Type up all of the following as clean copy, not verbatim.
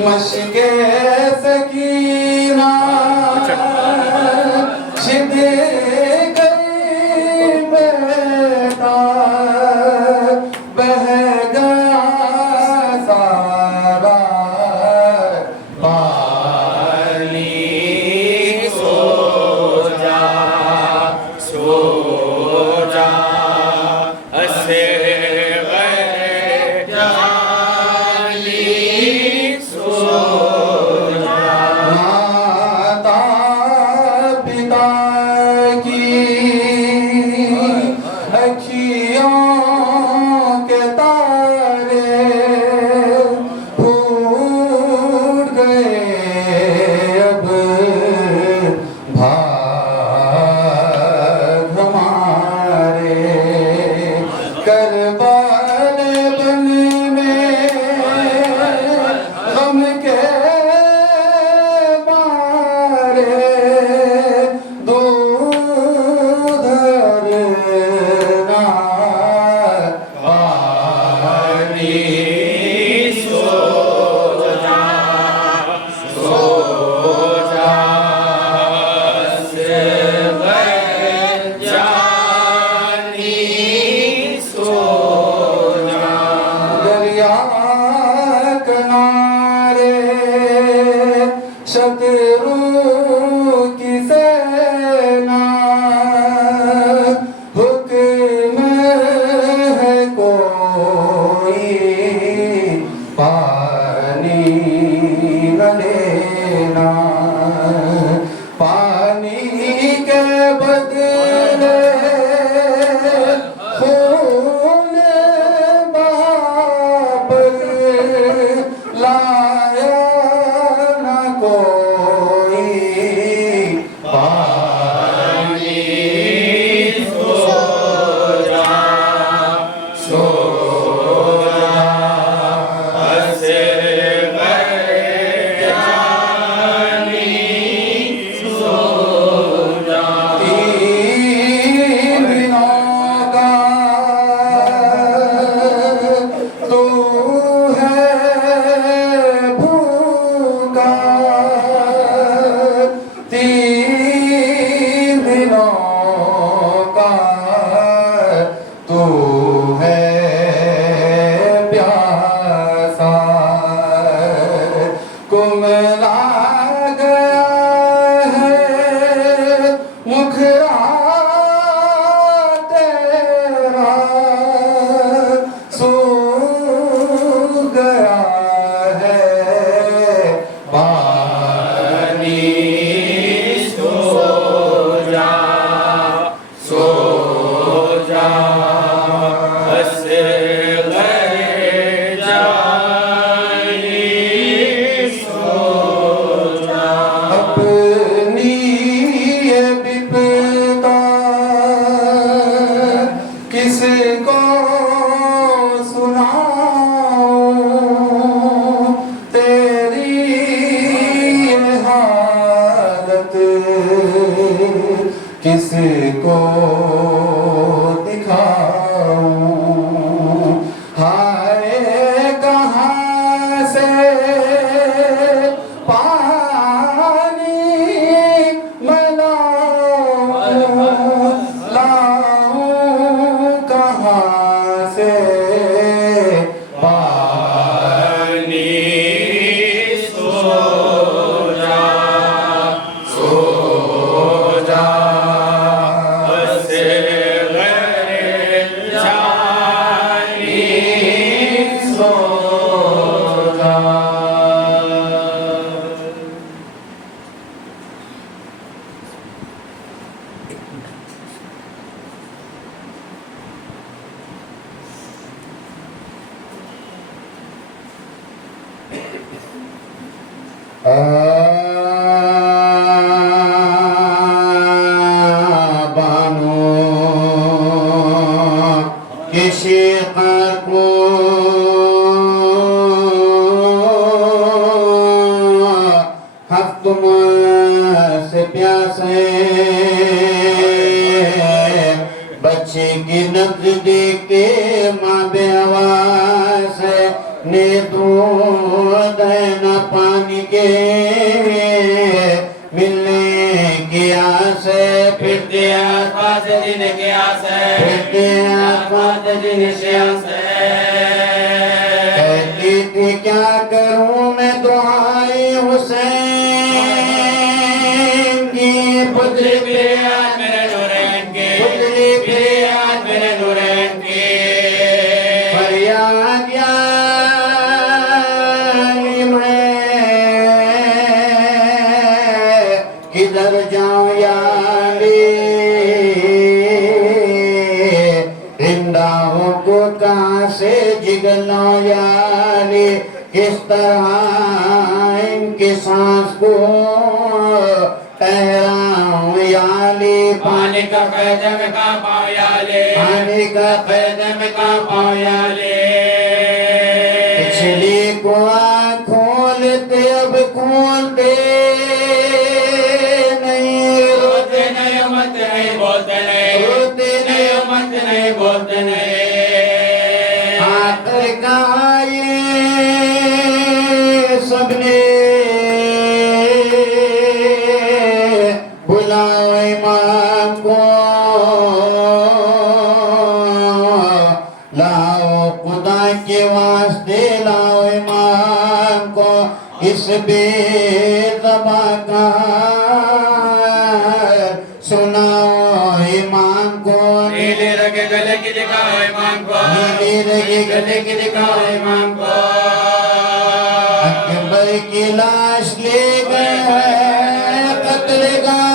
मशके सकीना शिद गई बेटा बह गया सारा पानी सो जा असे शत्रु की सेना हुक्म है कोई पानी न लेना पानी के बदले खून बाप लाया किसको सुनाऊं तेरी हालत किसको दिखाऊं हाय कहाँ से पानी बानो किसी को तुम से प्यासे बच्चे की नजदीक माँ बेवा से ने दूध न पानी के मिलने की आस है, फिरते आसपास जीने की आस है, फिरते आसपास जीने की आस है। कहती थी क्या करूं मैं दुआए हुसैन की, पुतली फिरे आज मेरे नूरैन की, पुतली फिरे आज मेरे नूरैन की। फरियाद याली मैं किधर जाऊं याली, रिंदाओं को कहाँ से जिगलाऊं याली, किस तरह इनकी सांस को ठहराऊं याली। पानी का कैद में का पायाले, पानी का कैद में का पायाले। पिछली को आँख खोलते अब खोलते नहीं, रोते नहीं मत नहीं बोलते नहीं, रोते नहीं मत नहीं बोलते नहीं। आखिर कहा ये सबने बुलाओ इमाम को, लाओ खुदा के वास्ते लाओ इमाम को, इस बेज़बा का सुनाओ इमाम को। नीले रंग गले की दिखाओ इमाम को, नीले रंग गले की दिखाओ इमाम को। अकबर की लाश ले गए हैं कत्लेगाह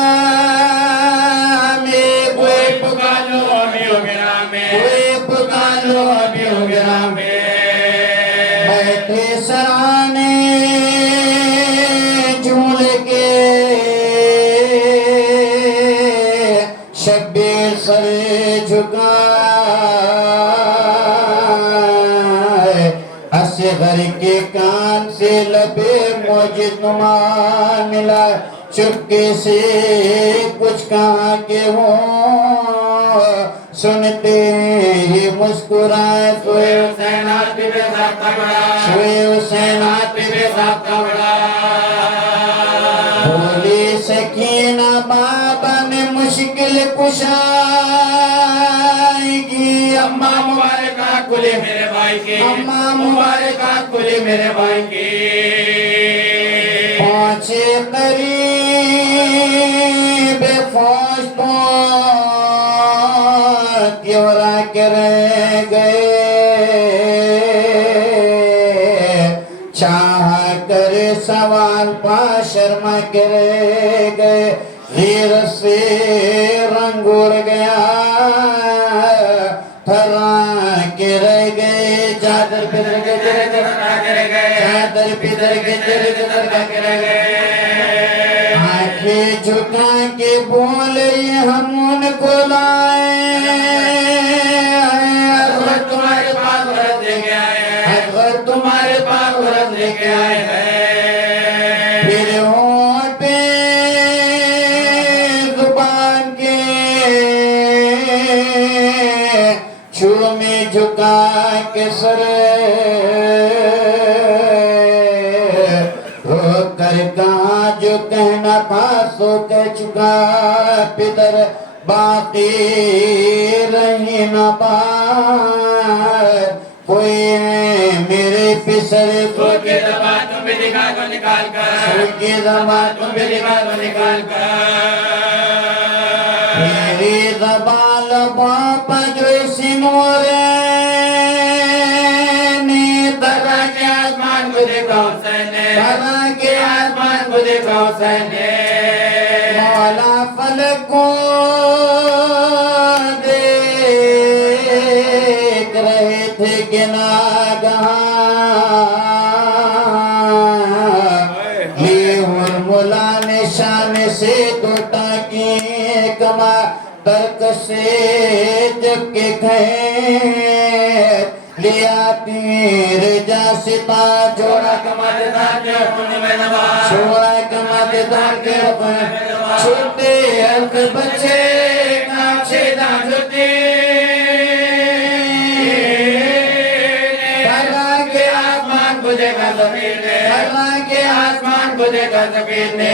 में, कोई पुकार लो अभी हो गया में, कोई पुकार लो अभी हो गया में। बैठे सराने झूल के, शब्बीर सर झुका, असगर के कान से लबे मौजनुमा मिला, चुपके से कुछ कहा के वो सुनते ही मुस्कुराए, सोए हुसैन हाथ पे बेसाब का बड़ा, सोए हुसैन हाथ पे बेसाब का बड़ा। बोली सकीना बाबा में मुश्किल कुशाएगी, अम्मा मुबारक आँख खुली मेरे भाई की, अम्मा मुबारक आँख खुली मेरे भाई की। पहुंचे करीब फौज तो क्योरा के रह गए, चाह कर सवाल पा शर्मा के रह गए, हीर से रंग उड़ गया थरा के रह गए, चादर पिदर के जरे जरे गए, चादर पिदर के जरे जरे के रह गए। आंखें झुका के बोले हम उनको लाए, अगर तुम्हारे पास वरद लेके आए हैं, अगर तुम्हारे पास वरद लेके आए हैं। फिर होंठ पे जुबान के छू में झुका के सर कर कहा जो कहना था सो कह चुका, पितर बाकी रही न बात, कोई है मेरे पिसरे सो के जबान तुम्हें दिखा दो निकाल कर, के जबान तुम्हें दिखा दो निकाल कर। मेरी जबान बापा जो सिनोरे ने तरह के आसमान को देखा हुसैन ने, तरह के आसमान को देखा हुसैन ने। मौला फलक को देख रहे थे कि नागहां मुला ने शान से टूटा की कमा, तर्क से जबकि खैर लिया तीर जा सिता, जोड़ा कमाते धागे खून में नवाज, छोड़ा कमाते धागे छोटे हल्क बच्चे नाचे दाजुती। भला के आसमान को देखा जमीन ने, भला बुझे कसबीने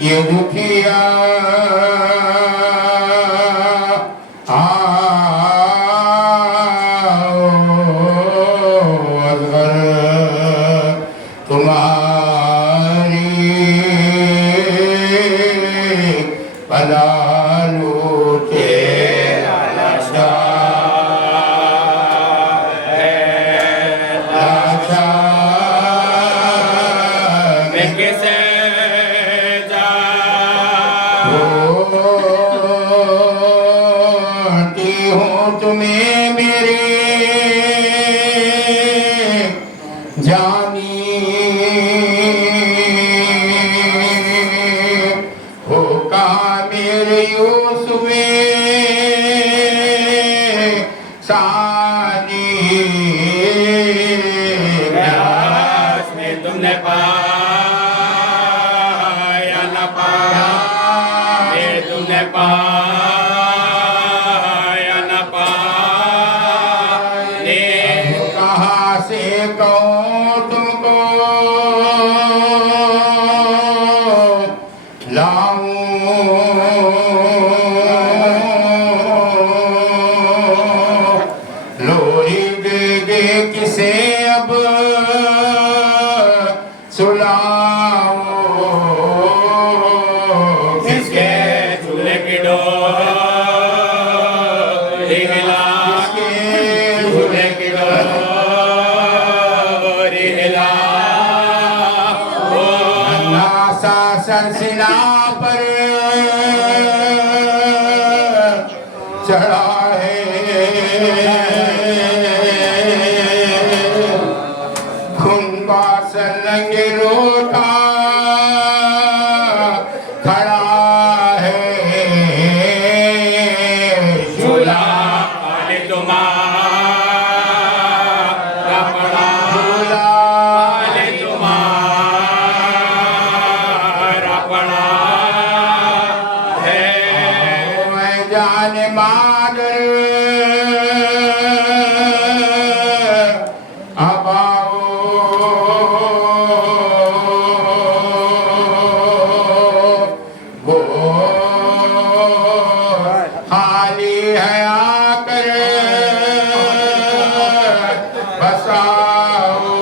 ये दुखिया तुम्हारी भला लूटे तुम्हें मेरे जानी हो कहा मेरे यूसुफ़े सानी में तुमने पाया न पाया में तुमने पाया न पाने कहाँ से कहूँ तुमको लोरी दे दे किसे अब सुलाऊं किसके झूले की डोरी हिला झूले की डोरी हिला नासा सरसिला पर चढ़ा है खुंबा सलंग रोटा खड़ा है झूला पाले तुम्हारा पड़ा पाले तुम्हारा पड़ा है मैं जाने मादर अब आओ वो खाली है आकर बसाओ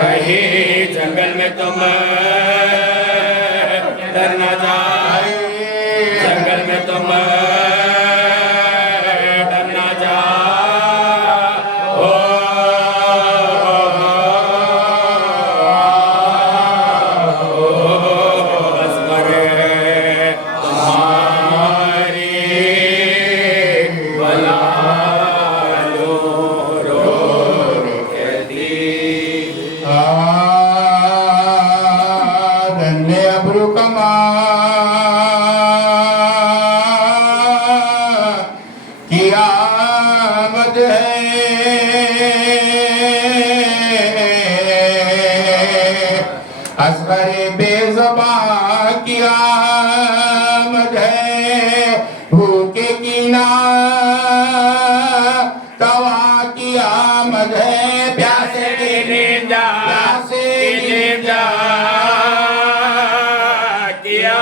कहीं जंगल में तुम डर न जाए जंगल में तुम डर न जाओ बस करे तुम्हारी भला लो रो के दी धन्य अब्रू कमा की आमद है असगरे बेज़बा की आमद है भूखे की ना तवा की आमद है प्यासे की निंजा प्यासे की निंजा किया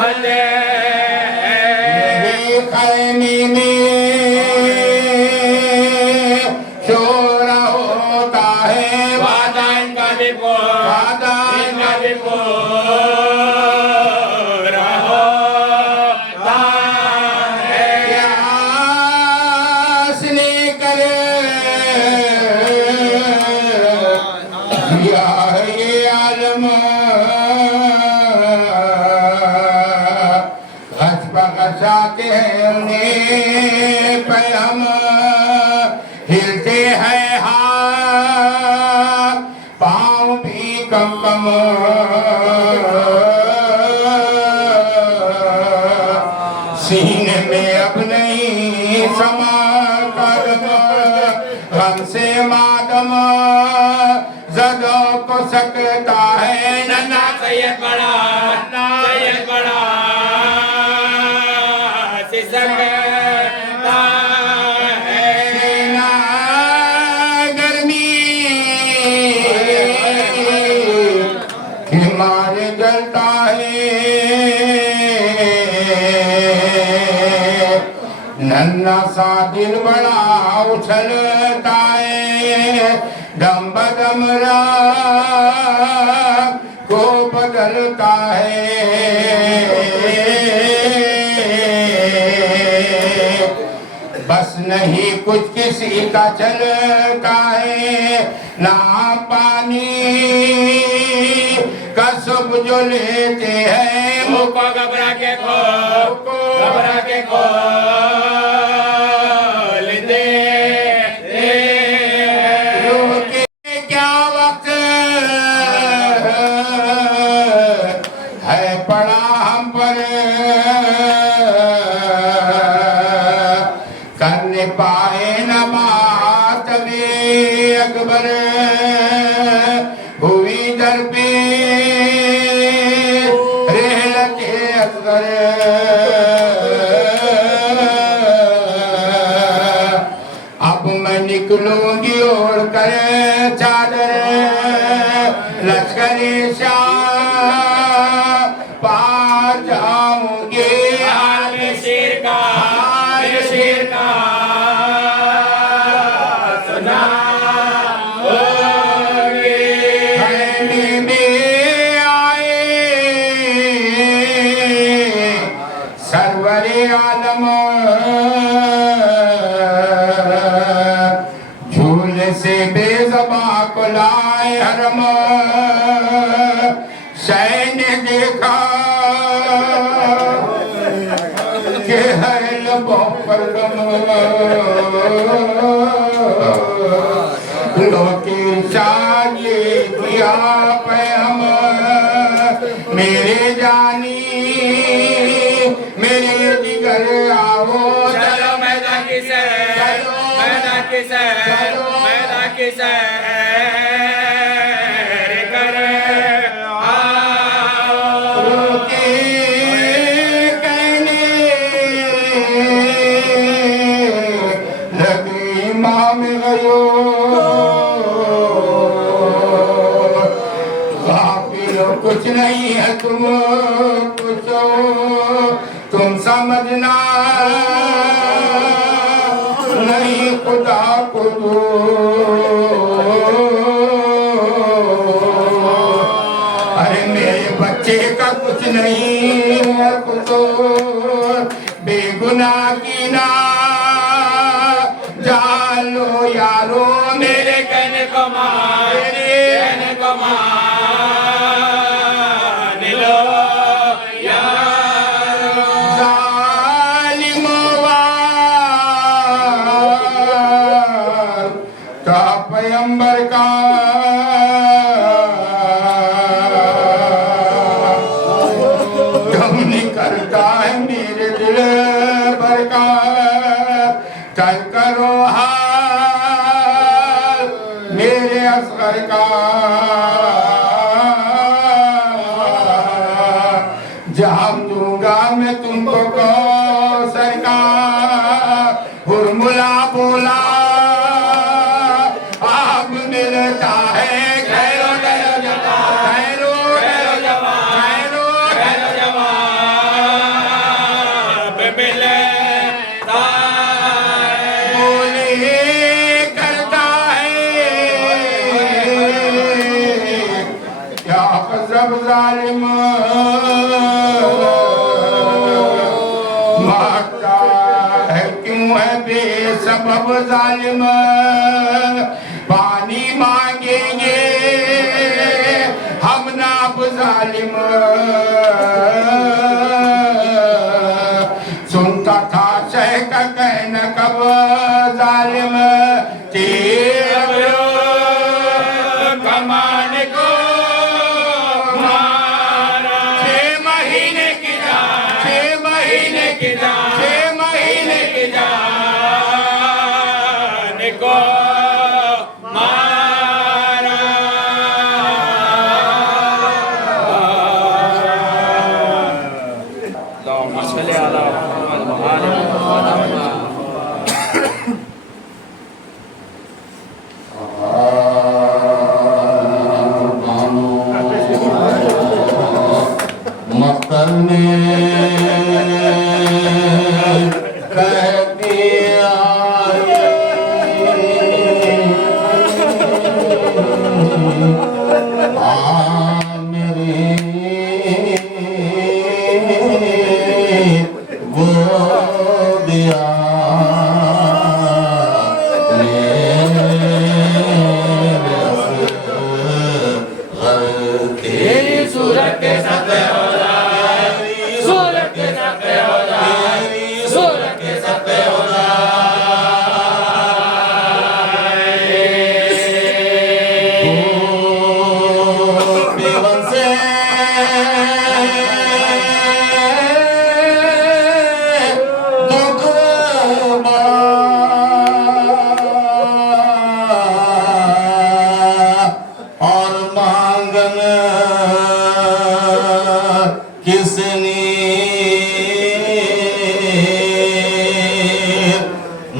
हले मेरे खैमे में शोर होता है वादा इनका भी बोल वादा इनका भी बोल बरसाते हैं उन्हीं पे हम हिलते हैं हाथ पाँव भी कम कम सीने में अब नहीं समा कदम हमसे मातम जदों को सकता है नन्ना सैयद बड़ा सिसकता है सीना गर्मी के मारे जलता है नन्ना सा दिल बड़ा उछलता है दम बदम राग को बदलता है बस नहीं कुछ किसी का चलता है ना पानी का सब जो लेते हैं मुको घबरा के खो लेते रोके क्या वक्त है पड़ा हम पर करने पाए न मातमे अकबर हुई दर पे रहलते असगर अब मैं निकलूंगी ओढ़ कर चादर लश्कर शाह पा जाऊंगे हाल शेर का सुना खैमे में आए सरवरे आलम झूले से बेज़बां को लाए हरम सैन्य देखा के है लबों पर गम लोके चाहिए दिया पैम मेरे जानी मेरे जिगर आओ चलो मैदान की सैर कर आओ रोके कहने लगे इमाम गयो काफिर कुछ नहीं है तुम कुछ हो तुम समझना नहीं खुदा को दो अरे मेरे बच्चे का कुछ नहीं है कुछ बेगुनाह की ना जालो यारो मेरे कहने को मान लो यारो जालिमवार का पैगंबर का गम निकलता है मेरे दिल भर का कल करो हाल मेरे असगर का जाम दूंगा मैं तुमको कौसर का हुरमुला बोला आप मिलता है खैरो जवाब मिलता बोले करता है क्या गजब जालिम मारता है क्यों है बेसबब जालिम पानी मांगेंगे हम नाप जालिम सल्ली अला मुहम्मद व आलि मुहम्मद। मक्तल में कह दिया मेरी गोदिया तेरी सूरत के साथ हो जाए, सूरत के साथ हो जाए, सूरत के साथ हो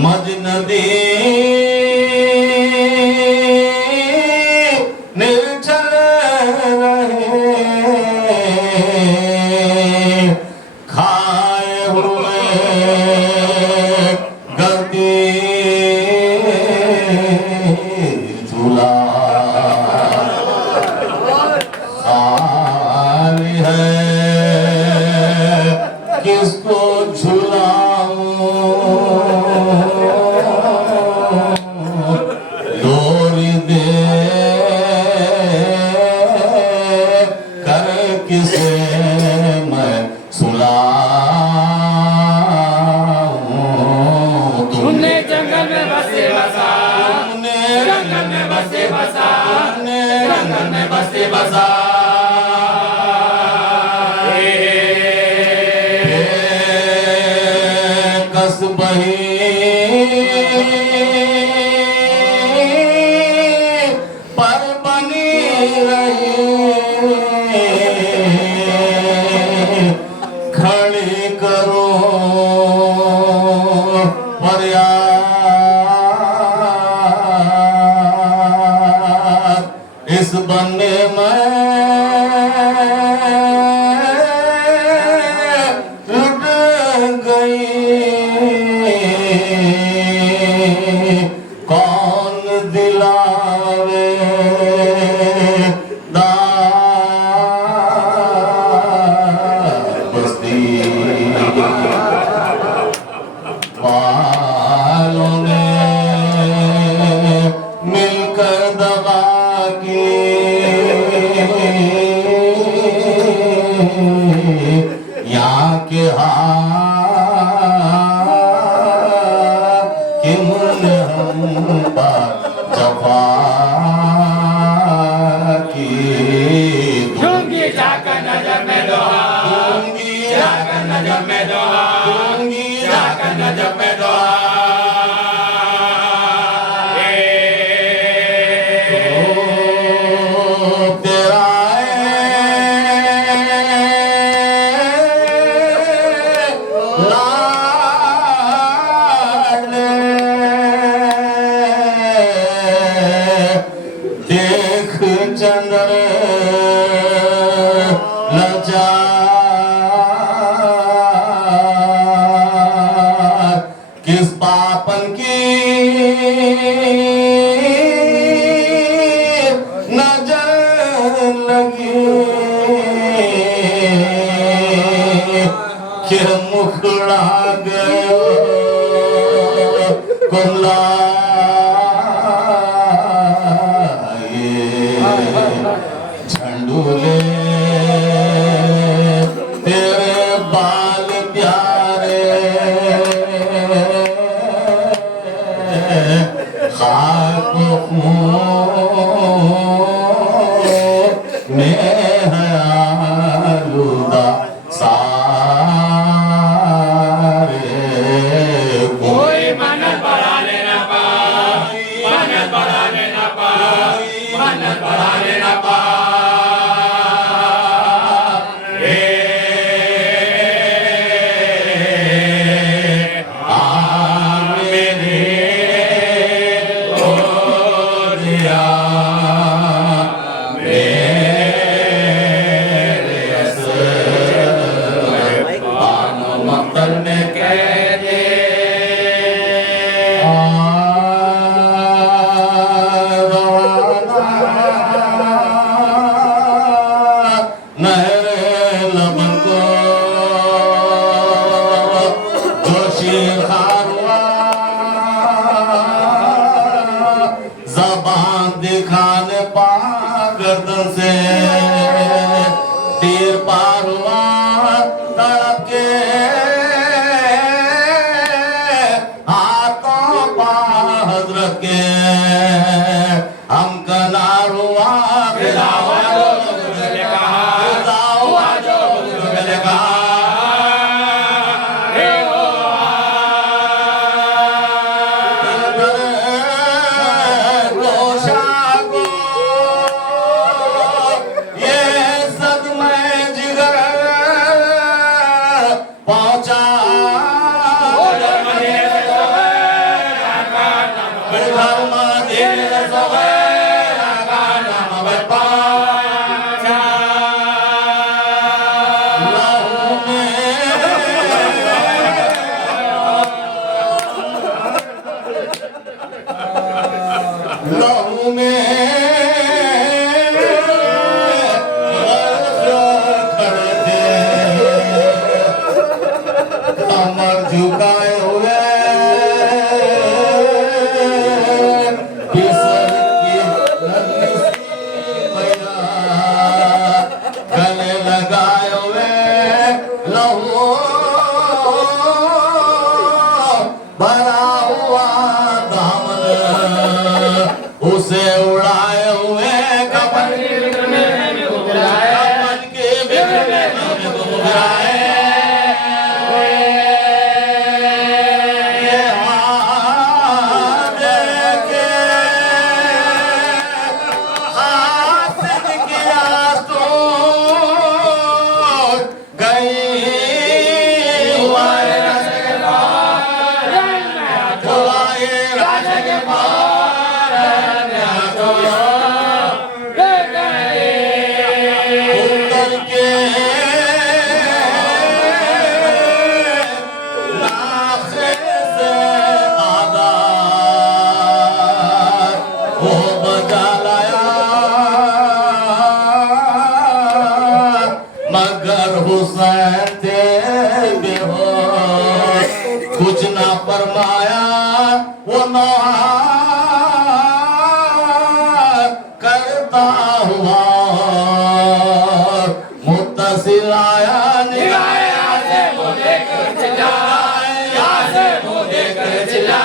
मजनदी निर्जल रहे खाए हुए गद्दी झूला खाली है किसको झुलाऊं डोरी दे कर किसे मैं सुलाऊं तुमने जंगल में बसे बसा, जंगल में बसे बसा, जंगल में बसे बसा कसबही पर बनी रही खड़ी करो फरियाद इस बने में लुट गई कौन दिलावे बस्ती वालों ने मिलकर दगा की यहाँ के हाकिम ने हम पर जफा की दूंगी जाकर नजर में दोहा, जाकर नजर में दोहा, जाकर नजर में दोहा तेरा देख चंद्र लजा किस पापन की नजर लगी कि मुखड़ा गयो कुमला झंडूले तेरे बाल प्यारे खाक में है आलूदा सारे कोई मन्नत बढ़ा लेना लबन को जोशीर खारुआ जबान दिखाने पा गर्दन से तीर पार हुआ तड़प के हाथों पा हजरत के हम कनार हुआ लहू में खड़े थे कमर झुकाए हुए फिसल की नन्ही सी मैया गले लगाए हुए लहू भरा हुआ दामन उसे उड़ाए हुए कमर के बिगड़े में घुमराए ये हाथ देखे हासिल किया तो गई हुआए राज के मगर हुसैन थे बेहोश कुछ ना फरमाया वो नौहा करता हुआ मुत्तसिल आया निगाह से मुँह देखकर चिल्ला यहाँ से मुँह देखकर चिल्ला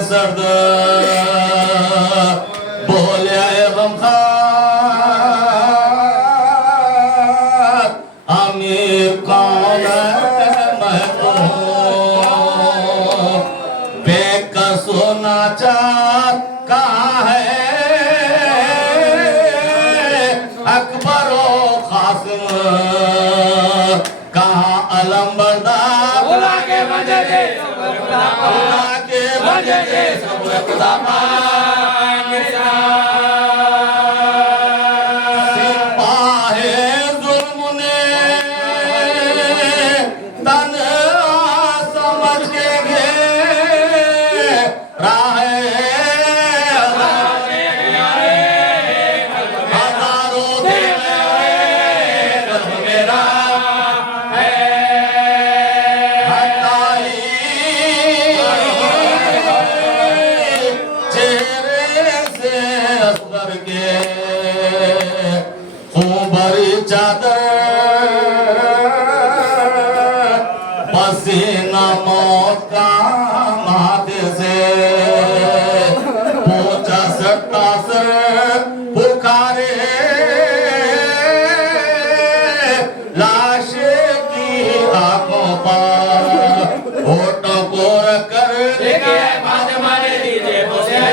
सर्द बोले अमीर कौन मैं तो बेकसो नाचा कहाँ है अकबरो खासिम कहाँ अलमबरदार बुला के मजे दे खुदा सिपाहे जुल्म ने तन समझ के हजारों मेरा चादर पसीना मौत का माथे से पूछा सट्टा सर पुकारे लाश की आंखों पर होठों को रखकर फातिमा ने दीजिए मुझे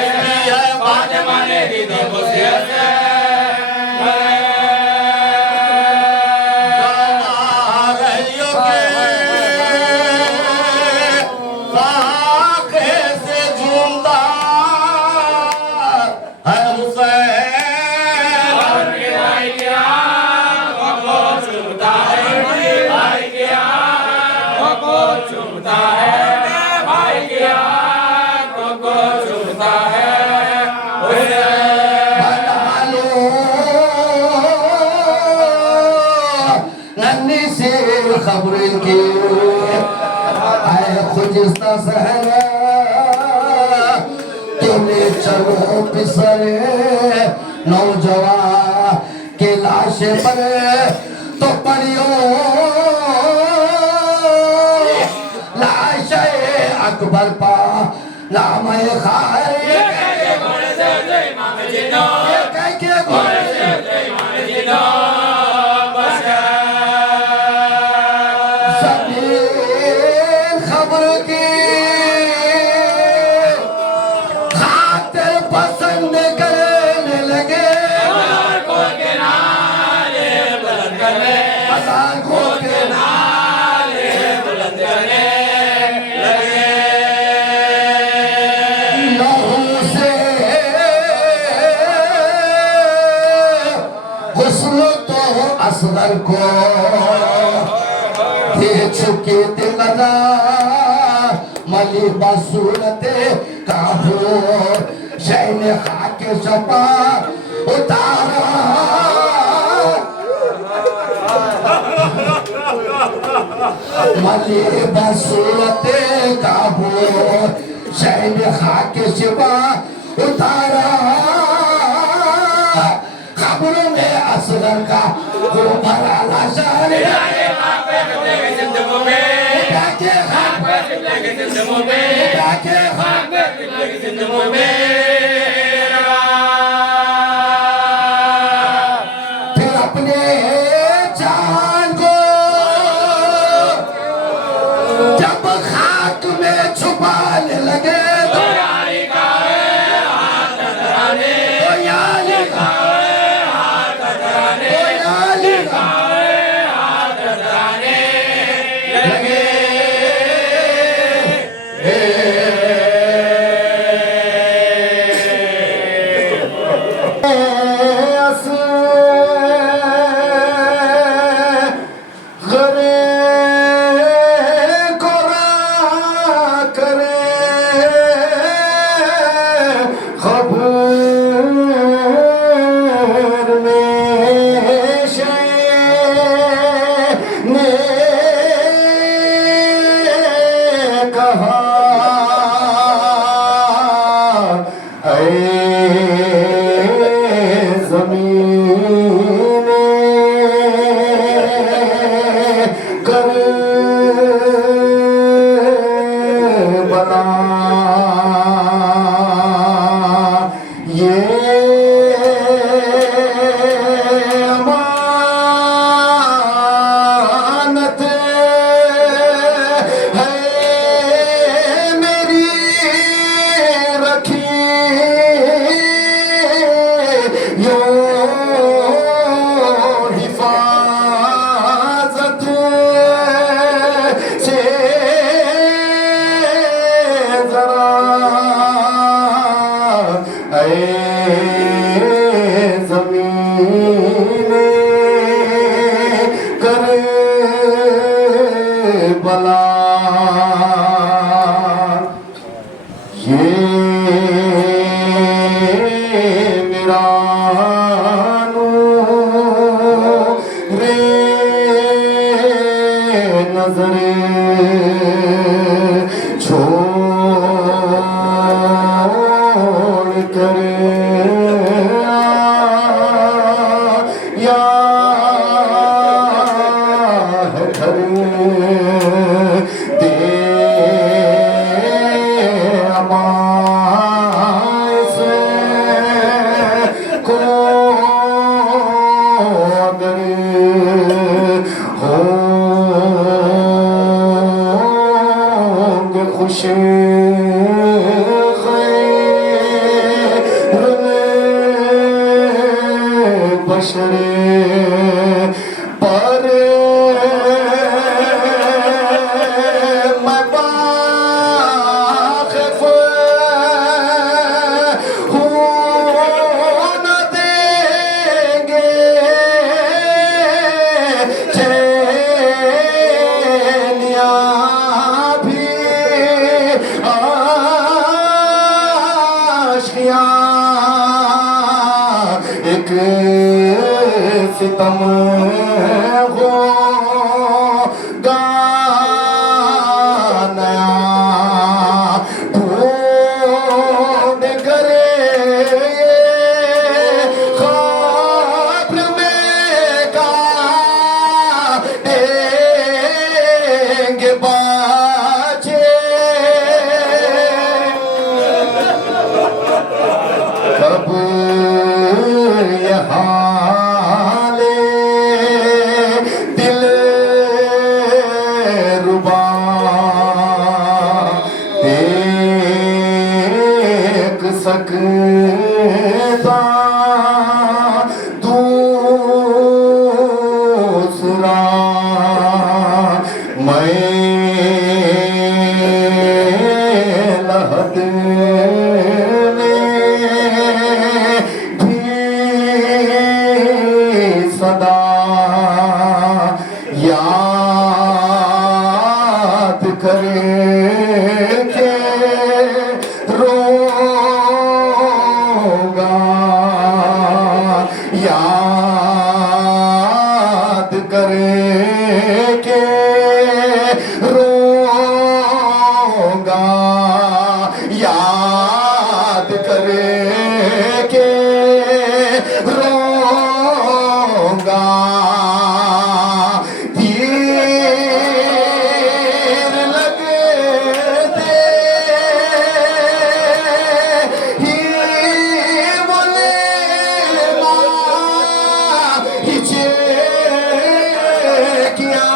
फातिमा ने दीजिए मुझे थोड़ी सी खबर की आए खुजिस्ता सहरा तूने चलो पिसरे नौजवान के लाश पर तो परियो लाश अकबर पा नाम खाए खबर की खाते पसंद करने लगे अजान को के नारे बुलंद करने लगे लहू से हुस्न तो असगर को चुके दिलना मली बसूरते काबू शैन खाके शपा उतारा मली बसूरते काबू शैन खाके शपा उतारा खबरों में असगर का को भरा लाशान फिर अपने जान को जब खाक में छुपाने लगे तो याली का हाथ धराने लगे एक सितम हो सदा याद करे के रोगा, याद करे के रोगा, याद करे के रोगा। तीर लगे दे ही बोले माँ हिचे क्या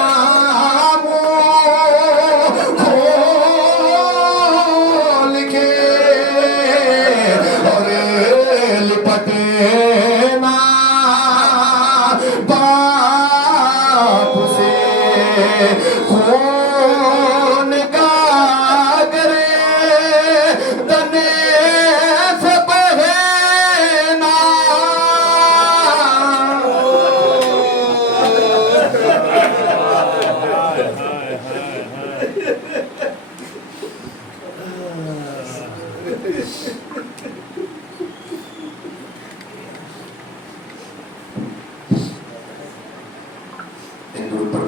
खोल के और लिपटे ना बाप से खून का करे तने से बहना। हिंदू पर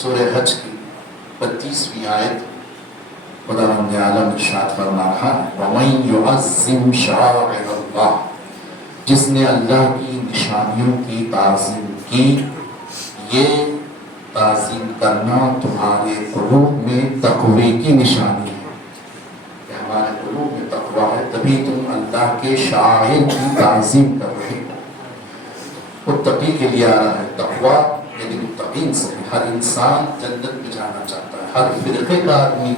सूरह हज की 32वीं आयत खुदावंद आलम इरशाद फरमा रहा है वमन युअज़्ज़िम शआइरल्लाह, जिसने अल्लाह की निशानियों की ताज़ीम की, ये ताज़ीम करना तुम्हारे क़ुलूब में तक़वे की निशानी है कि हमारे क़ुलूब में तक़वा है, तभी तुम अल्लाह के शाइर की ताज़ीम कर रहे हो। मुत्तकी के लिए आ रहा है तक़वा, यानी मुत्तकीन से हर इंसान जन्नत में जाना चाहता है, हर फ़िरक़े का आदमी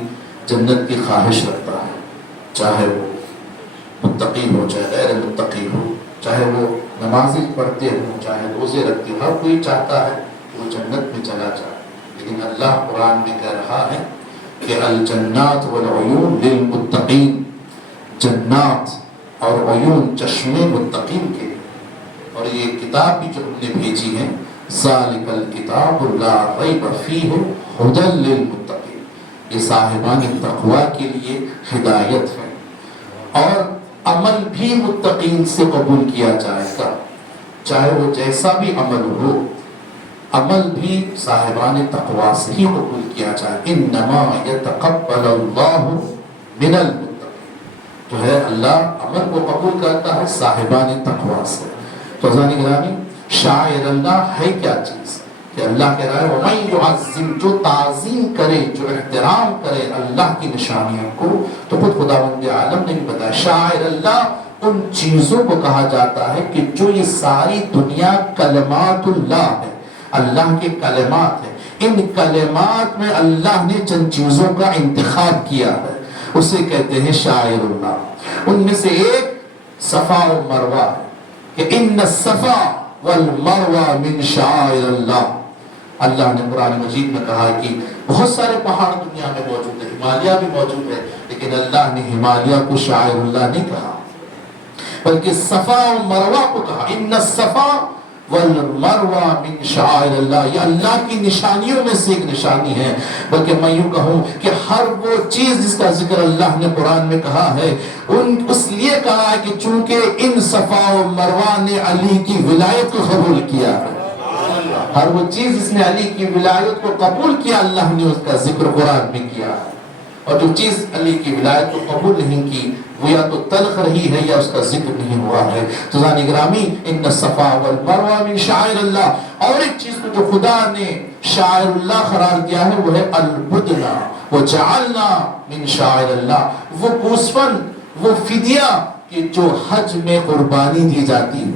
जन्नत की ख्वाहिश रखता है, चाहे वो मुत्तकी हो चाहे गैर मुत्तकी हो, चाहे वो नमाज़ी पढ़ते हो चाहे रोज़े रखते हो, हर कोई चाहता है कि वो जन्नत में चला जाए। लेकिन अल्लाह कुरान में कह रहा है कि अल जन्नात वल उयून लिल मुत्तकीन, जन्नात और उयून चश्मे मुत्तकीन के। और ये किताब भी जो हमने भेजी है ज़ालिकल किताबु ला रैब फीहि हुदल लिल मुत्तकीन, ये साहिबान तक़वा के लिए हिदायत है और अमल भी मुत्तकीन से कबूल किया जाएगा, चाहे वो जैसा भी अमल हो, अमल भी साहिबान तक़वा से ही कबूल किया जाए। इन्नमा यतक़ब्बलुल्लाहु मिनल मुत्तकीन, जो है अल्लाह अमल को कबूल करता है साहिबान तक़वा से। तो अज़ानी गिरामी शायर अल्लाह है क्या चीज़ कि अल्लाह कह रहा है वमन युअज़्ज़िम, जो ताज़ीम करे, जो एहतराम करे अल्लाह की निशानियों को, तो खुद खुदावंद आलम ने भी बताया शायर अल्लाह उन चीज़ों को कहा जाता है कि जो ये सारी दुनिया कलमातुल्लाह है, अल्लाह के कलमात है, इन कलमात में अल्लाह ने जिन चीज़ों का इंतखाब किया है उसे कहते हैं शायरुल्लाह। उनमें से एक सफ़ा और मरवा है कि इन्न सफ़ा वल मरवा मिन शाइरिल्लाह। अल्लाह ने कुरान मजीद में कहा कि बहुत सारे पहाड़ दुनिया में मौजूद है, हिमालय भी मौजूद है, लेकिन लेकिन अल्लाह ने हिमालय को शाइरुल्लाह नहीं कहा, बल्कि सफा और मरवा को कहा। इन्ना सफा वल मरवा मिन शाइरिल्लाह, ये अल्लाह की निशानियों में से एक निशानी है। बल्कि मैं यूं कहूं कि हर वो चीज जिसका जिक्र अल्लाह ने कुरान में कहा है, उसलिए कहा है कि चूंकि इन सफा और मरवा ने अली की विलायत को कबूल किया। हर वो चीज जिसने अली की विलायत को कबूल किया, अल्लाह ने उसका जिक्र कुरान में किया। और जो चीज अली की विलायत को कबूल नहीं की, वो या तो तल्ख रही है या उसका जिक्र नहीं हुआ है। तो जानी ग्रामी, इन्न सफा वल मरवा मिन शाइरिल्लाह। और एक चीज को जो खुदा ने शाइरुल्लाह करार दिया है, वो है अल बुदना व जअलना मिन शाइरिल्लाह। वो गोस्फन, वो फिदिया कि जो हज में कुर्बानी दी जाती है,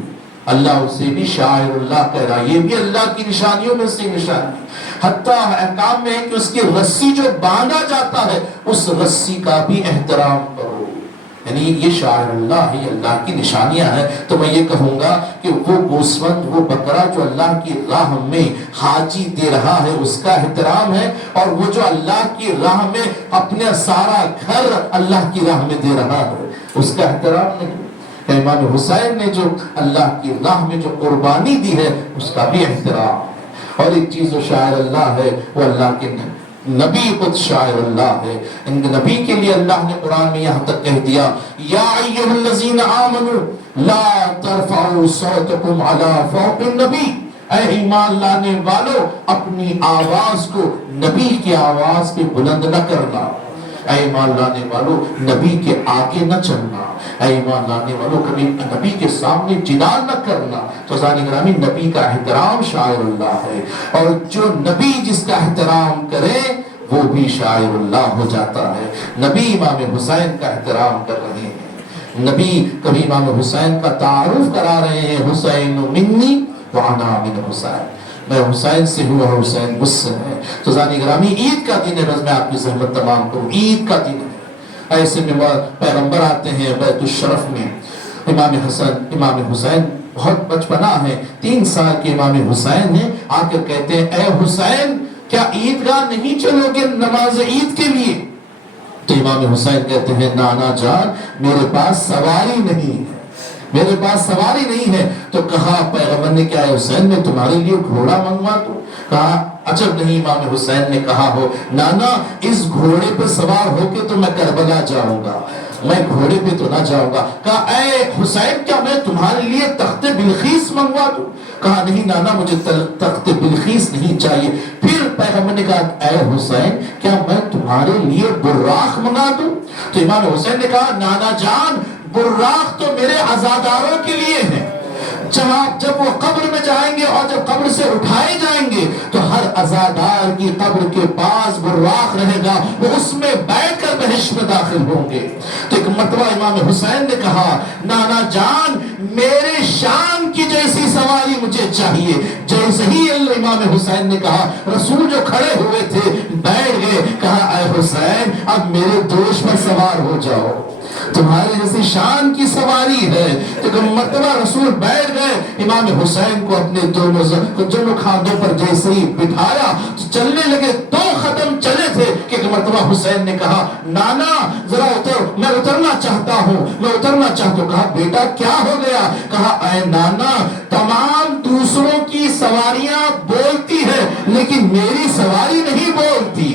अल्लाह उसे भी शाइरुल्लाह कह रहा है। ये भी अल्लाह की निशानियों में से निशानी। हत्ता अहकाम में है कि उसकी रस्सी जो बांधा जाता है, उस रस्सी का भी एहतराम करो। यानी ये शाइरुल्लाह है, अल्लाह की निशानियां हैं। तो मैं ये कहूंगा कि वो गोस्वंत, वो बकरा जो अल्लाह की राह में हाजी दे रहा है, उसका एहतराम है। और वो जो अल्लाह की राह में अपने सारा घर अल्लाह की राह में दे रहा है, उसका एहतराम नहीं। इमाम हुसैन ने जो अल्लाह की राह में जो कुर्बानी दी है, उसका भी एहतराम है। और एक चीज जो शाइरुल्लाह है, वो अल्लाह के नबी खुद शाइरुल्लाह है। इन नबी के लिए अल्लाह ने कुरान में यहाँ तक कह दिया, या अय्युहल्लज़ीना आमनू ला तरफ़अू सौतकुम अला फ़ौक़िन नबी। ऐ ईमान लाने वालों, अपनी आवाज को नबी की आवाज पे बुलंद न करना। ऐ ईमान लाने वालों, नबी के आगे न चलना। ऐ ईमान लाने वालों, कभी नबी के सामने जिनान न करना। तो ज़ानी ग्रामी, नबी का एहतराम शाइरुल्लाह है। और जो नबी जिसका एहतराम करे, वो भी शाइरुल्लाह हो जाता है। नबी इमाम हुसैन का एहतराम कर रहे हैं। नबी कभी इमाम हुसैन का तारुफ करा रहे हैं, हुसैन मिन्नी व अना मिन हुसैन। मैं हुसैन से हूँ और हुसैन मुझसे है। तो जानी ग्रामी, ईद का दिन है, बस मैं आपकी ज़हमत तमाम करूँ, ईद का दिन है। ऐसे में पैगंबर आते हैं बैतुल शरफ में। इमाम हसन, इमाम हुसैन बहुत बचपना है, 3 साल के इमाम हुसैन है। आकर कहते हैं, ए हुसैन, क्या ईदगाह नहीं चलोगे नमाज ईद के लिए? तो इमाम हुसैन कहते हैं, नाना जान, मेरे पास सवारी नहीं है, मेरे पास सवारी नहीं है। तो कहा पैगंबर ने, क्या है हुसैन, मैं तुम्हारे लिए घोड़ा मंगवा दूं? कहा अजब नहीं, इमाम हुसैन ने कहा हो, नाना इस घोड़े पे सवार होके तो मैं करबला जाऊंगा, मैं घोड़े पे तो ना जाऊंगा। कहा ऐ हुसैन, क्या मैं तुम्हारे लिए तख्ते बिलखीस मंगवा दूं? कहा नहीं नाना, मुझे तख्ते बिलखीस नहीं चाहिए। फिर पैगंबर ने कहा, ऐ हुसैन, क्या मैं तुम्हारे लिए बुर्राक मंगा दूं? तो इमाम हुसैन ने कहा, नाना जान, बुर्राक तो मेरे अज़ादारों के लिए है। जब वो कब्र में जाएंगे और जब कब्र से उठाए जाएंगे, तो हर अज़ादार की कब्र के पास बुर्राक रहेगा, वो उसमें बैठकर बहिश्त में दाखिल होंगे। तो एक मरतबा इमाम हुसैन ने कहा, नाना जान, मेरे शान की जैसी सवारी मुझे चाहिए। जैसे ही इमाम हुसैन ने कहा, रसूल जो खड़े हुए थे बैठ गए। कहा, ऐ हुसैन, अब मेरे दोष पर सवार हो जाओ, तुम्हारे जैसी शान की सवारी है। तो मर्तबा रसूल बैठ गए, इमाम हुसैन को अपने दोनों खांधों पर जैसे ही बिठाया तो चलने लगे। 2 कदम चले थे कि मर्तबा हुसैन ने कहा, नाना जरा उतर, मैं उतरना चाहता हूँ, मैं उतरना चाहता हूँ। कहा, बेटा क्या हो गया? कहा, ऐ नाना, तमाम दूसरों की सवारियां बोलती है, लेकिन मेरी सवारी नहीं बोलती।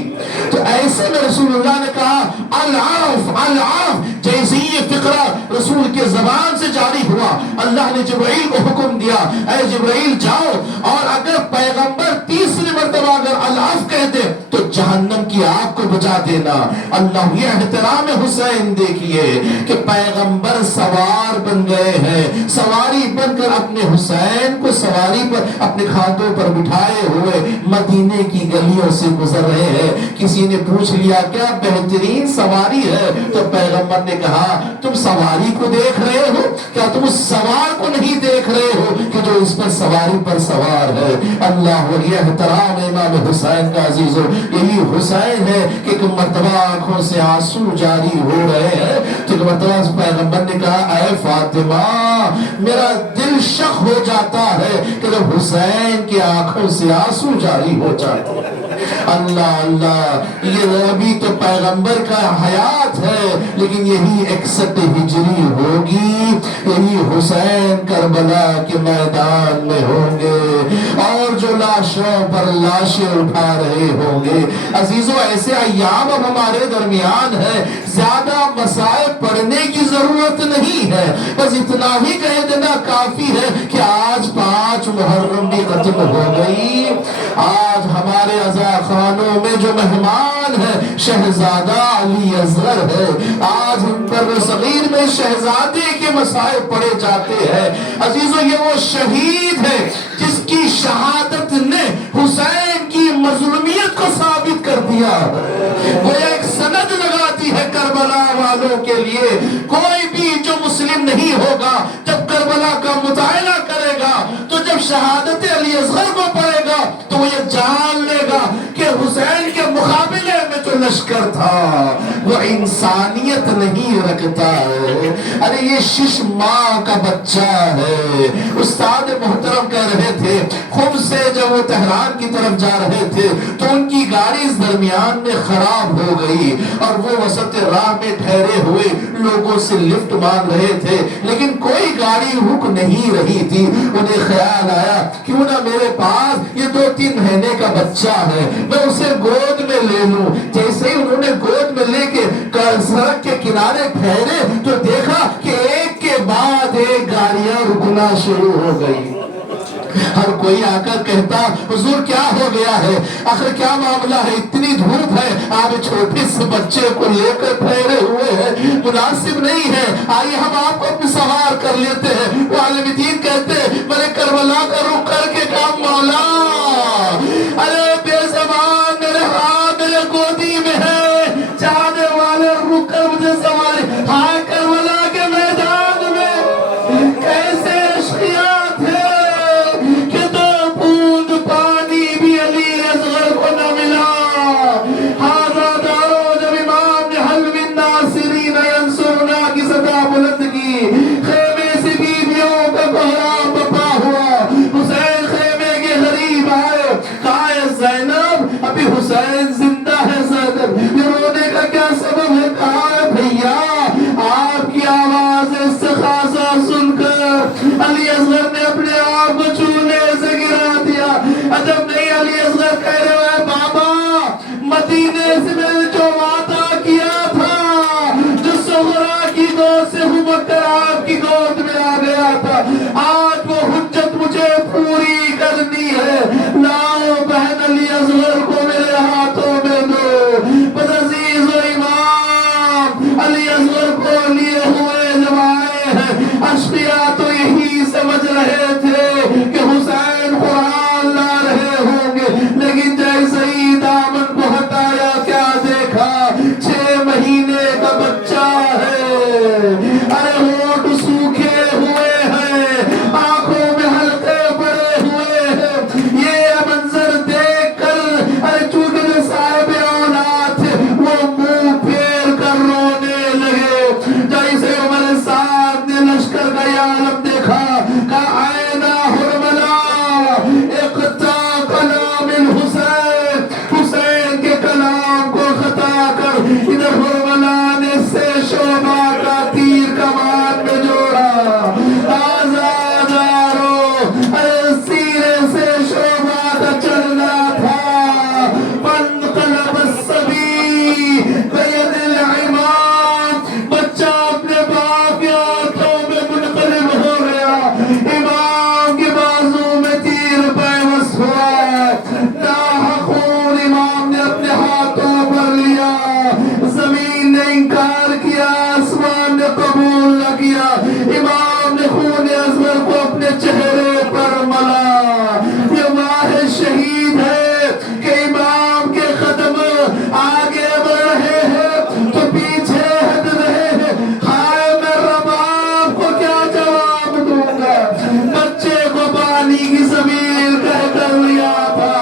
तो ऐसे में रसूलुल्लाह ने कहा, अल-आफ अल-आफ। जैसे ही ये फिक्रा रसूल के जबान से जारी हुआ, अल्लाह ने जिब्राइल को हुक्म दिया, ऐ जिब्राइल जाओ, और अगर पैगंबर तीसरी मर्तबा अगर अल-आफ कहते तो जहन्नम की आग को बुझा देना। अल्लाह, ये एहतराम हुसैन देखिए कि पैगंबर सवार बन गए हैं, सवारी बनकर अपने हुसैन को सवारी पर अपने खातों पर बिठाए हुए मदीने की गलियों से गुजर रहे हैं। किसी ने पूछ लिया, क्या बेहतरीन सवारी है? तो पैगंबर ने कहा, तुम सवारी को देख रहे हो, क्या तुम उस सवार को नहीं देख रहे हो कि जो इस पर सवारी पर सवार है? अल्लाह, ये एहतराम इमाम हुसैन का अजीजों। यही हुसैन है कि एक मर्तबा आंखों से आंसू जारी हो रहे हैं। तो मर्तबा पैगंबर ने कहा, ऐ फातिमा, मेरा दिल शक हो जाता है कि जब हुसैन की आंखों से आंसू जारी हो जाते हैं। अल्लाह अल्लाह, ये अभी तो पैगंबर का हयात है, लेकिन यही 61 हिजरी होगी, यही हुसैन करबला के मैदान में होंगे और जो लाशों पर लाशें उठा रहे होंगे। अजीजों, ऐसे अय्याम अब हमारे दरमियान है, ज्यादा मसाइब पढ़ने की जरूरत नहीं है, बस इतना ही कह देना काफी है कि आज 5 मुहर्रम भी खत्म हो गई। आज हमारे अज़ा खानों में जो मेहमान है शहजादा अली असगर है। आज हम पर सगीर में शहजादे के मसाइब पढ़े जाते हैं। अजीजों, ये वो शहीद है जिसकी शहादत ने हुसैन की मजलूमियत को साबित कर दिया। वो एक सनद लगाती है करबला वालों के लिए। कोई भी जो मुस्लिम नहीं होगा, जब करबला का मुतायना करेगा, तो जब शहादत अली असगर को पढ़ेगा, तो वो ये जान लेगा कि हुसैन के मुकाबले में जो लश्कर था वो इंसानियत नहीं रखता है। अरे ये शिश माँ का बच्चा है। उस्ताद मोहतरम कह रहे थे, खुद से जब वो तेहरान की तरफ जा रहे थे तो उनकी गाड़ी इस दरमियान में खराब हो गई और वो वसत राह में ठहरे हुए लोगों से लिफ्ट मांग रहे थे, लेकिन कोई गाड़ी रुक नहीं रही थी। उन्हें ख्याल आया क्यों ना मेरे पास ये 2-3 महीने का बच्चा है, मैं उसे गोद में ले लूं। जैसे ही उन्होंने गोद में लेके सड़क के किनारे ठहरे तो देखा कि एक के बाद एक गाड़ियां रुकना शुरू हो गई। हर कोई आकर कहता, हुजूर क्या हो गया है, आखिर क्या मामला है, इतनी धूप है, आप छोटे से बच्चे को लेकर ठहरे हुए हैं, मुनासिब नहीं है, आइए हम आपको अपने सवार कर लेते हैं। वो आलिम दीन कहते, मैंने करबला का रुख करके कहा, मौला अरे बेज़बान, मेरे हाथ मेरे गोदी में है, चाहने वाले रुक कर मुझे सवारी। हाँ, करबला के मैदान में कैसे अशकियात है कि 2 बूंद पानी भी अली असगर को न मिला। हाज़ा दारो, जब इमाम ने हल मिन नासिरीन यंसुरना की सदा बुलंद की, खेमे से बीवियों का कोहराम बपा हुआ। हुसैन खेमे के गरीब आए, कहा ज़ैनब अभी हुसैन जिंदा है। ज़ैनब, ये रोने का क्या सबब है? कहा भैया आपकी आवाज इस्तिग़ासा सुनकर अली असगर ने अपने आप को चूल्हे से गिरा दिया। अजब नहीं, अली असगर कह रहे हैं, बाबा मदीने से मैंने जो वादा किया था, जो सुगरा की गोद से हुमक कर आपकी गोद में आ गया था, आज वो हुज्जत मुझे पूरी करनी है। लाओ बहन अली असगर को मेरे हाथों में दो। बस अजीज व इमाम अली असगर को लिए हुए जब आए हैं, अशकिया तो यही समझ रहे थे कि हुसैन कुरान ला रहे होंगे, लेकिन जैसे ही दामन को हटाया, क्या देखा, 6 महीने का बच्चा है। अरे होठ सूखे हुए हैं, आंखों में हल्के पड़े हुए हैं। ये मंजर देख कर अरे चूंकि जो साहिब औलाद थे वो मुंह फेर कर रोने लगे। जैसे उमर साहब ने लश्कर का ये आलम देखा, कहा आयना हुरमला इक़्ता कलामिल हुसैन, हुसैन के कलाम को खता कर इधर हुरमला ने से शोभा का तीर कमान में जोड़ा। आज़ादारो, अरे सीने से शोभा का चलना था। बंद कलब सभी बयदिल इमाम, बच्चा अपने बाप के हाथों में मुनक़लिब हो गया। इमाम के बाजू में तीर पैवस हुआ, नाहक़ून इमाम ने अपने हाथों पर लिया। जमीन ने इनकार किया, आसमान ने कबूल न किया। इमाम ने खून अज़वर को अपने चेहरे पर मला। ये वाह शहीद है कि इमाम के कदम आगे बढ़ रहे हैं तो पीछे हट रहे हैं। हाय मैं रबाब को क्या जवाब दूंगा, बच्चे को पानी की ज़मीन कह कर लिया था।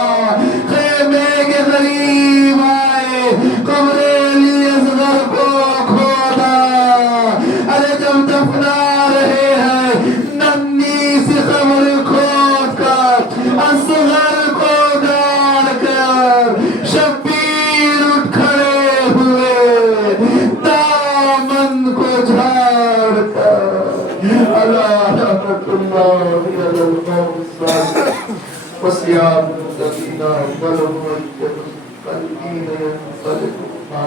खेमे के करीब आए, कब्रे अली असगर को खोदा। अरे जब दफना रहे हैं, नन्ही सी खबर झाड़कर अल्लाह रहमतुल्लाह अलल मौत वसियाम लदीना वलम कल्बीन यंफलिकु मा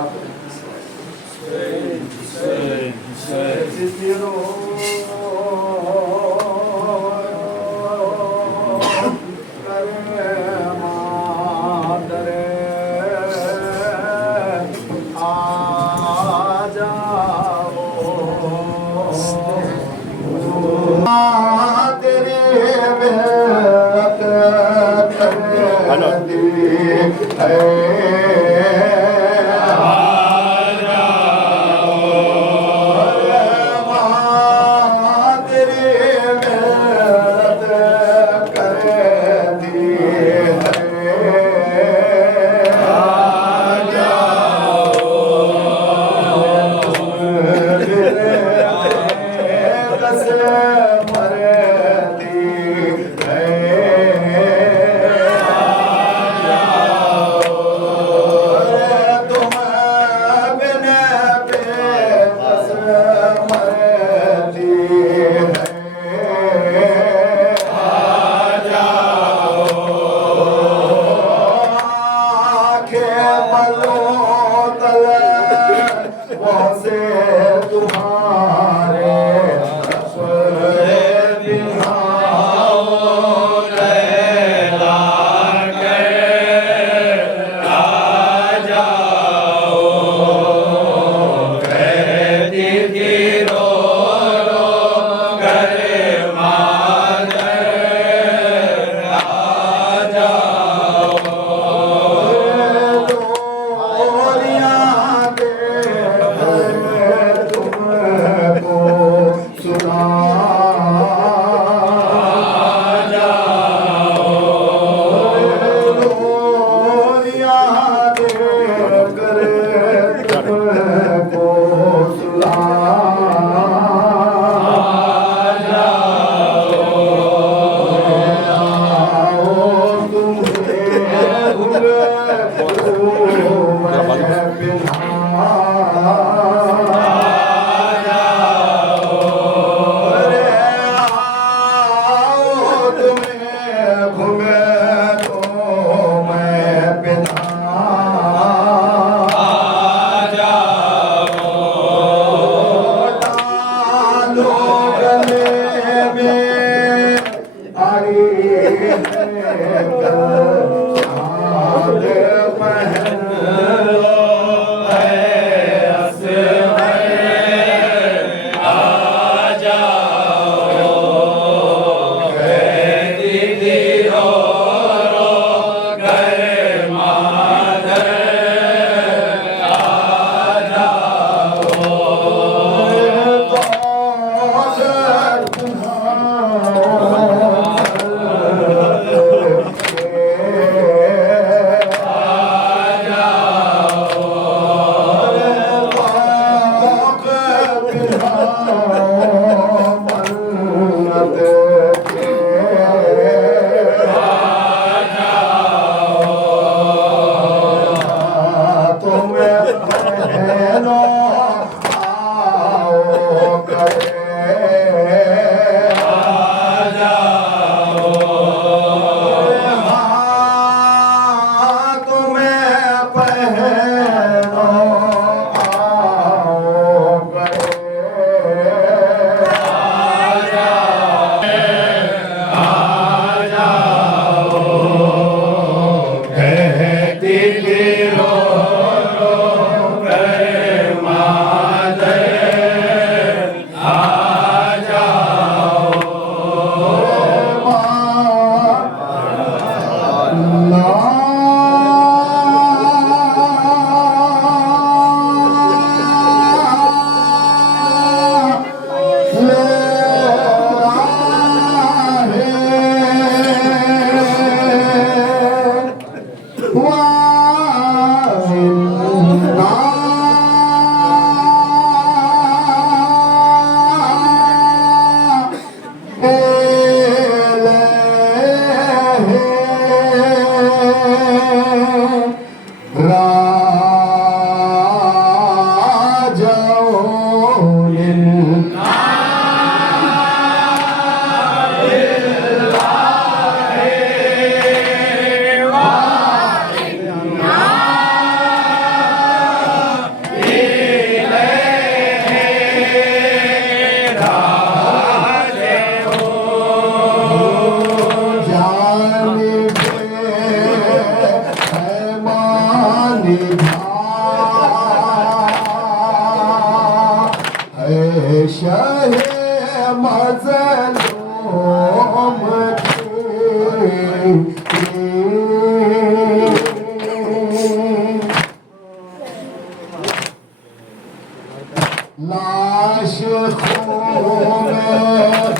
लाश खून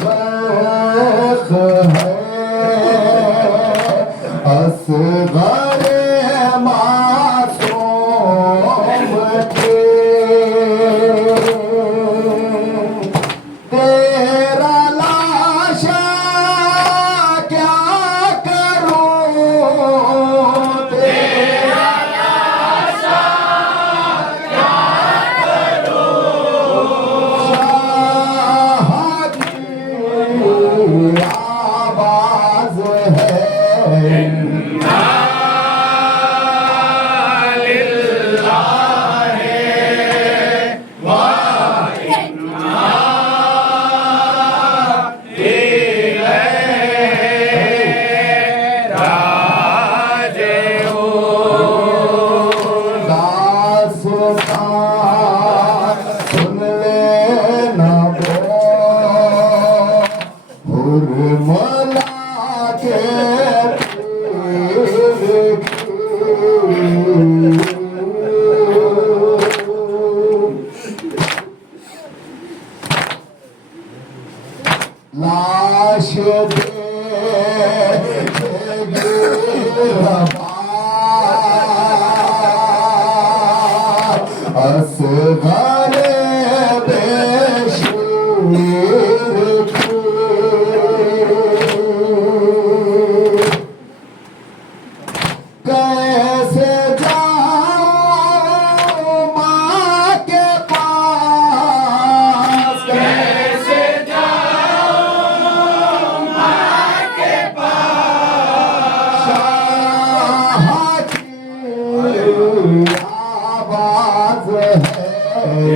बरख है असग़र मासूम के तेरा लाशा क्या करूं तेरा आवाज है दास्तान सुन लेना हुर्मला के पीर की लाश देगी असग़र बेशीर की कैसे जाऊं माँ के पास कैसे जाऊं माँ के पास शाह की आवाज है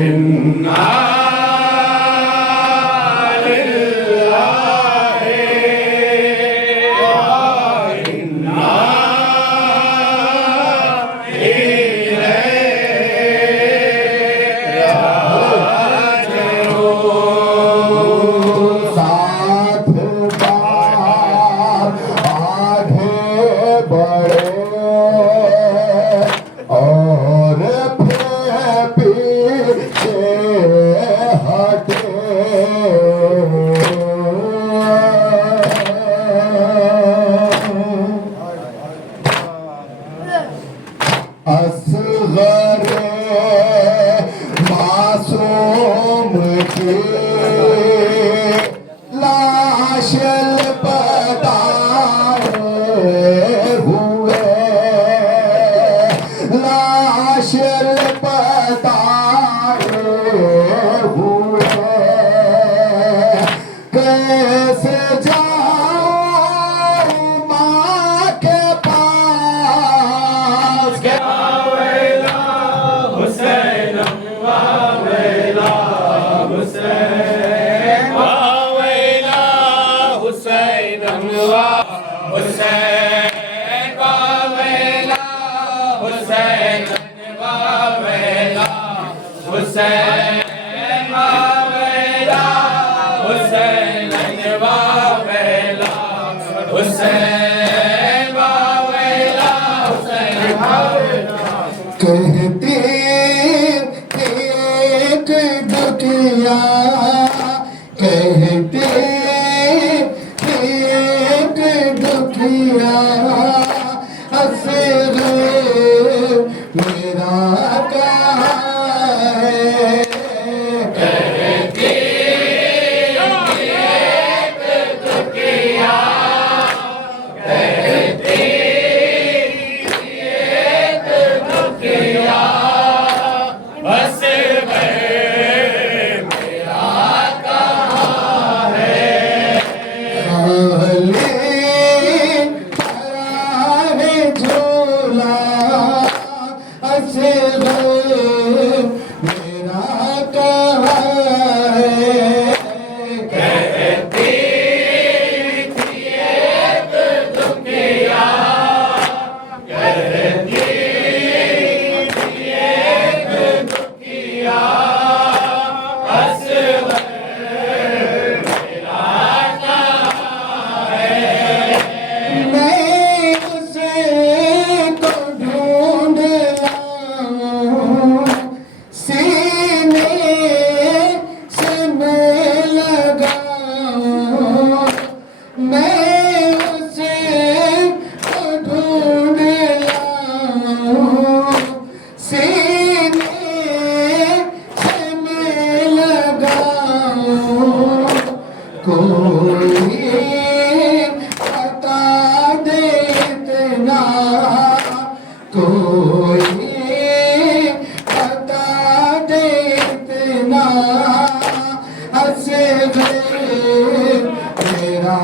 गैर मेरा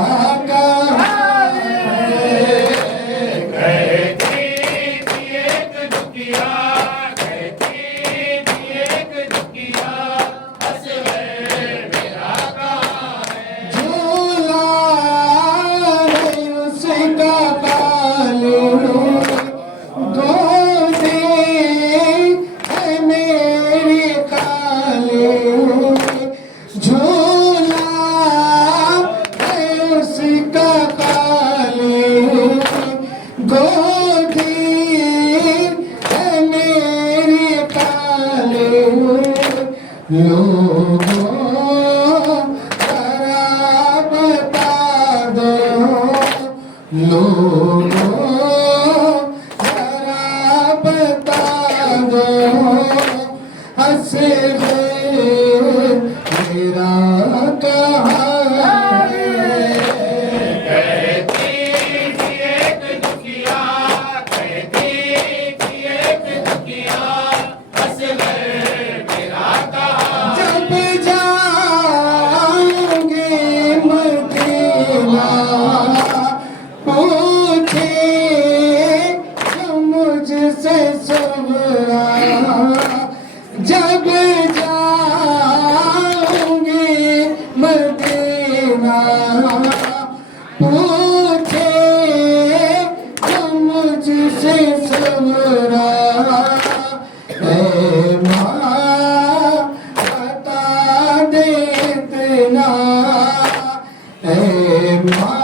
कहाँ है। कहती थी एक दुखिया, कहती थी एक दुखिया, असगर मेरा कहाँ है। झूला है उसका कालू, गोदी है मेरी कालू। झूला है उसका कालू, गोदी है मेरी कालू। लोगों जरा बता दो, लोगों जरा बता दो, असगर मेरा कहाँ है। कहती थी एक दुखिया, कहती थी एक दुखिया, असगर मेरा कहाँ। जब जाऊंगी मदीना, पूछे जो मुझसे सुगरा। जब जाऊंगी मदीना, पूछे जो मुझसे सुगरा। ऐ माँ बता दे इतना, ऐ माँ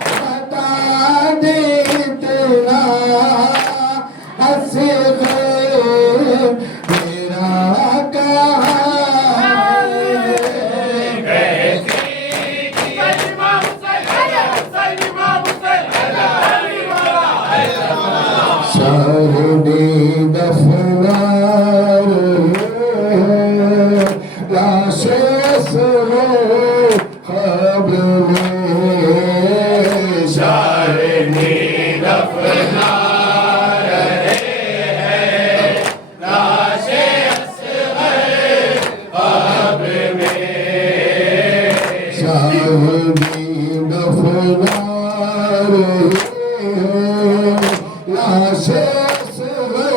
बता दे इतना, असगर मेरा कहाँ है। शहरी दफनार लाशें सुनो खबर में। शारनी दफना रहे हैं, लाशें असगर कब्र में। शहरी दफनार लाशें सुनो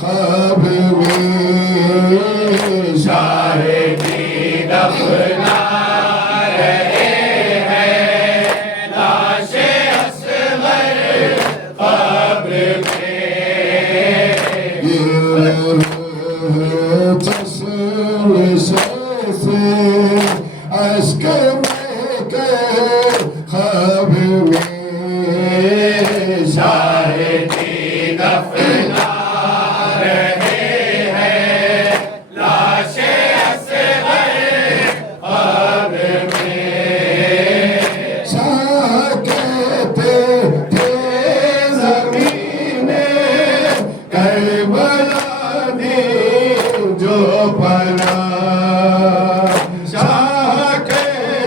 खबर में। शारनी दफना रहे हैं, लाशें असगर कब्र में। चश्मे से अश्क बहकर ख्वाब में। शारनी दफना रहे हैं, लाशें असगर कब्र में। शाह कहते थे ज़मीने करबला ने जो पना। शाह कहते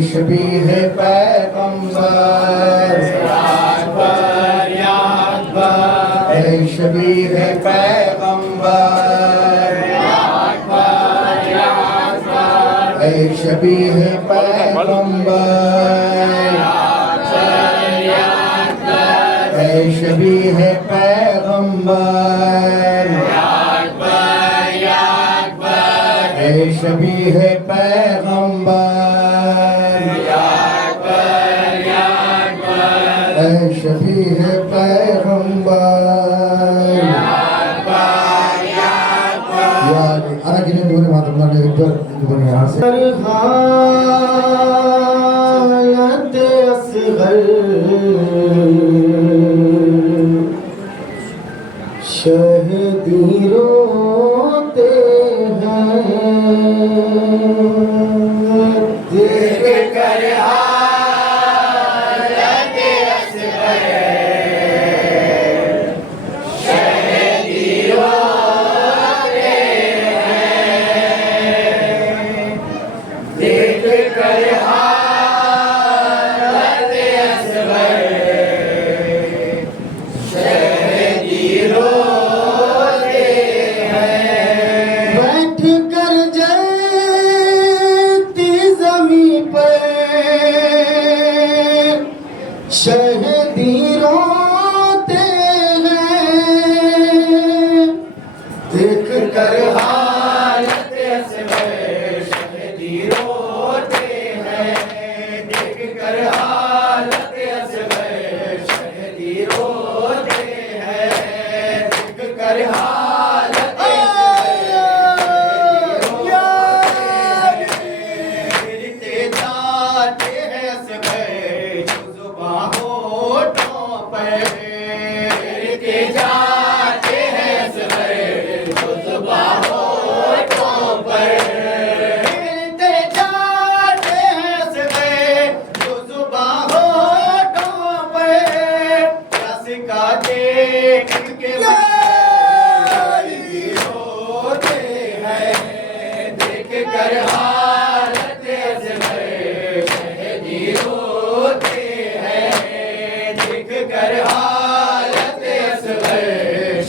शबीह पैगंबर ऐ शबीह पैगंबर ऐ शबीह पैगंबर ऐ शबीह पैगंबर ऐ शबीह पैगंबर ऐ शबीह पैगंबर यार अना किने दुने मातम ना इधर दुने यहां से हायत असगर शहीदी रोते हैं देख कर हालत असगर शहीदी रोते हैं देख कर हालत असगर शहीदी रोते बैठ कर जलती ज़मीं पर शहीदी रोते हैं देख कर हालत असगर शहीदी रोते हैं देख कर हालत असगर शहीदी रोते हैं देख कर हालत गिरते जाते हैं असगर जुबां होठों पर गिरते जाते हैं असगर जुबां होठों पर गिरते जाते हैं असगर जुबां होठों पर रस का देख के होते हैं देख कर हालत असगर शहीदी रोते हैं देख कर हालत असगर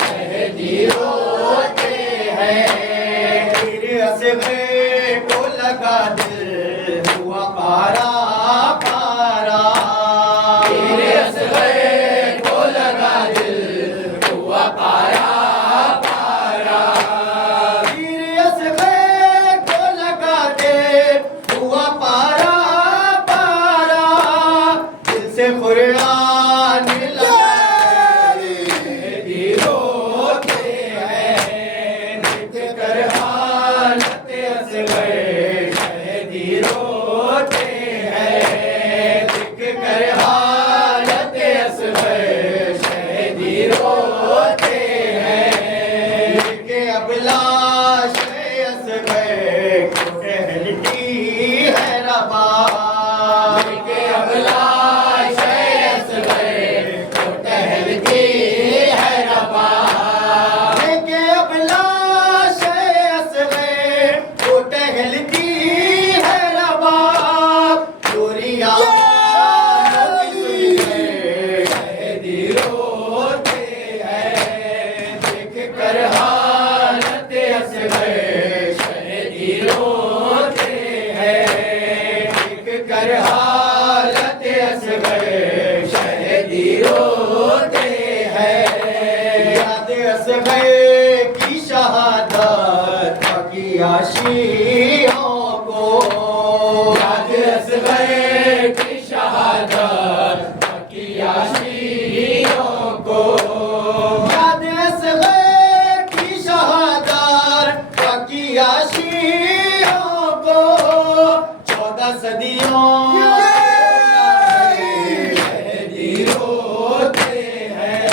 शहीदी रोते हैं फिर असगर को लगा दिल हुआ पारा पारा फिर असगर को लगा दिल हुआ पारा पारा फिर असगर को लगा दिल हुआ पारा पारा दिल से कुरान शहीदी रोते हैं देख कर हालत असगर शहीदी रोते हैं देख कर हालत असगर शहीदी रोते हैं के अभिलाष असगर को टहलती है रबा के अभिलाष असगर को टहलती है रबा के अभिलाष असगर को टहलती है रबा चोरियां शहीदी रोते हैं देख कर हालत असगर शहीदी रोते हैं देख कर हालत असगर शहीदी रोते हैं याद असगर की शहादत की आशियों को याद असगर की शहादत की आशियों को याद असगर की शहादत की आशियों को 14 सदियों शहीदी रोते हैं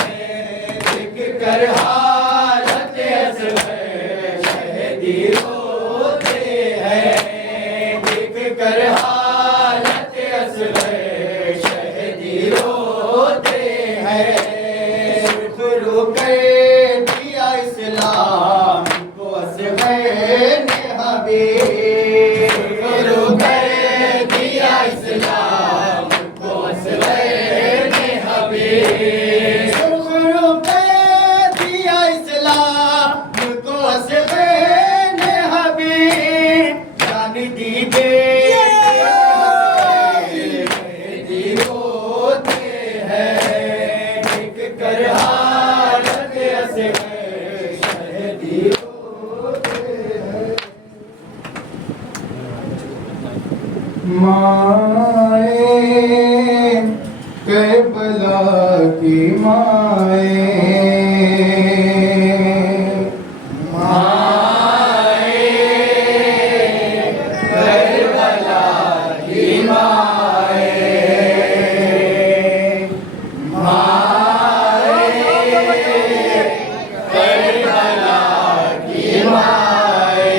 देख कर हालत असगर शहीदी रोते हैं देख कर हालत असगर शहीदी रोते हैं शुरू कर दिया इस्लाम को असगर ने हबीब शुरू कर दिया दिया इस्लाम को असले ने हबीब जान दी दे होते हैं एक कर हालत असले शहीदी माए करबला की माए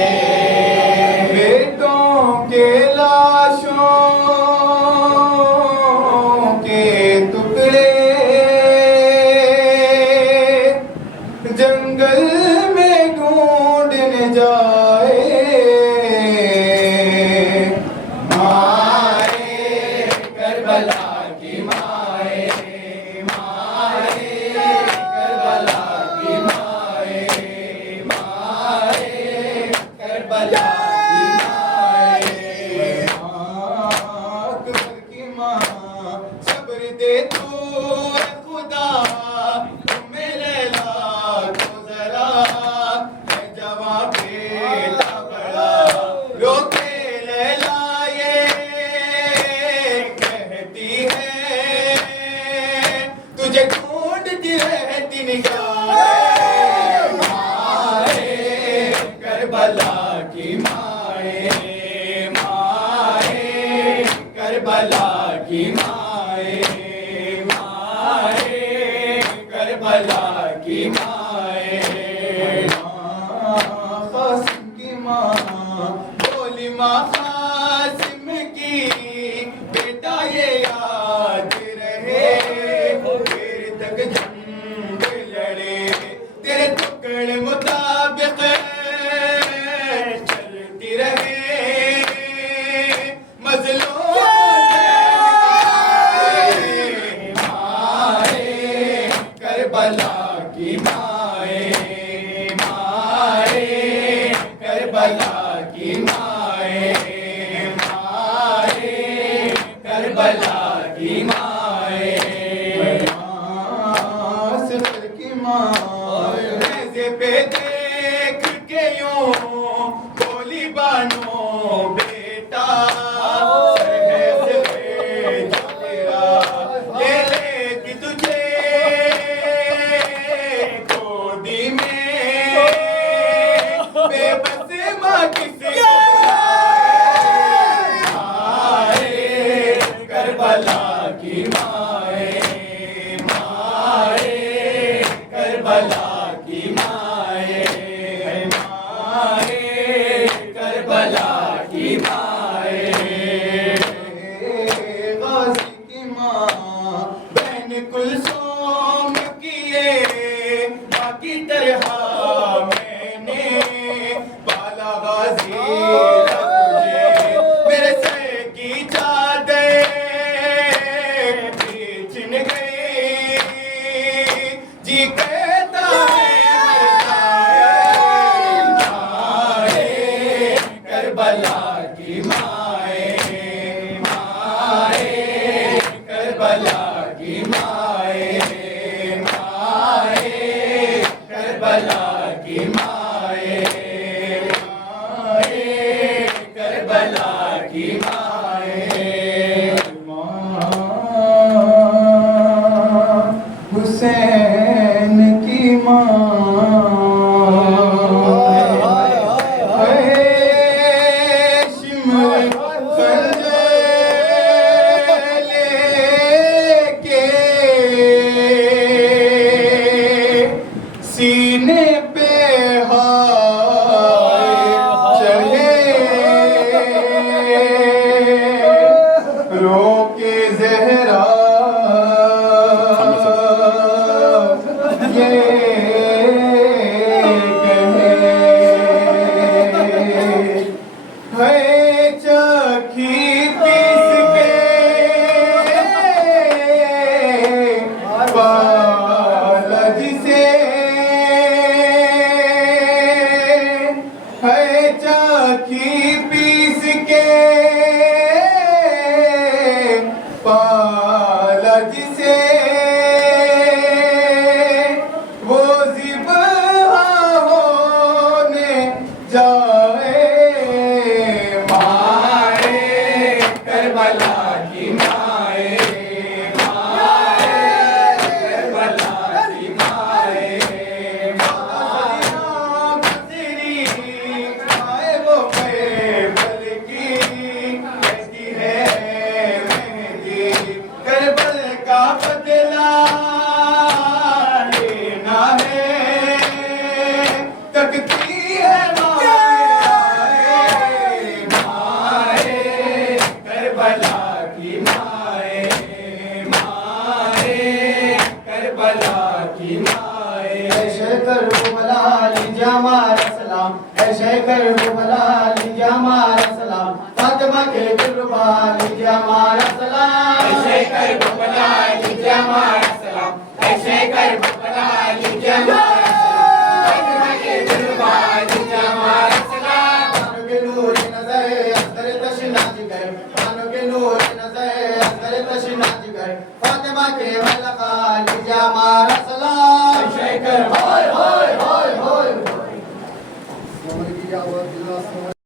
बेटों के लाशों के टुकड़े जंगल में ढूंढने जाए माए करबला की माए माए करबला की माए माए करबला सब्र दे तू खुदा तुम्हें लैला तो जरा है जवा बेटा बड़ा रोके लैला ये कहती है तुझे ढूंढती रहती निगाहें माए करबला की माए माए करबला की माए माए करबला की माए कासिम की माँ बोली माँ कासिम की बेटा ये याद रहे फिर तक जंग लड़े तेरे टुकड़े मुताबिक चलती रहे मजलूम करबला की माए माए करबला की माए माए करबला की माए सफर की माँ ऐसे पे देख के यूं बोली बानो बेटा सहज है जो तेरा ले लेगी तुझे गोदी में बेबस माँ किसी को माए करबला की माए माए करबला की माए माए करबला की माए गाजी की माँ बहन कुलसुम किए माँ की तरह मैंने पाला गाजी तुझे मेरे सर की चादर छिन गई जी कहता है माए करबला की माए माए करबला की माए माए करबला की माए माए करबला की माए हुसैन की माँ शिमर खंजर लेके सीने पे हाय चढ़े रोके जहरा ये कहे है चखी किसके बाला जिसे नसीब होने जाए माए करबला की माए करबला की माए तेरी माए वो करबल की कैसी है मेहंदी करबल का बदला लेना है तकती है माए करबला की माए करबला की माए ऐशे करबला लीजिए हमारा सलाम ऐशे करबला लीजिए हमारा सलाम फातिमा के दिलरुबा लीजिए हमारा सलाम ऐशे करबला लीजिए हमारा सलाम ऐशे करबला लीजिए हमारा सलाम फातिमा के दिलरुबा लीजिए हमारा सलाम बानो के नूर नजर असगर तशना जिगर बानो के नूर नजर असगर तशना जिगर फातिमा के मलका लीजिए हमारा सलाम ऐशे कर होय होय होय होय हमारी आवाज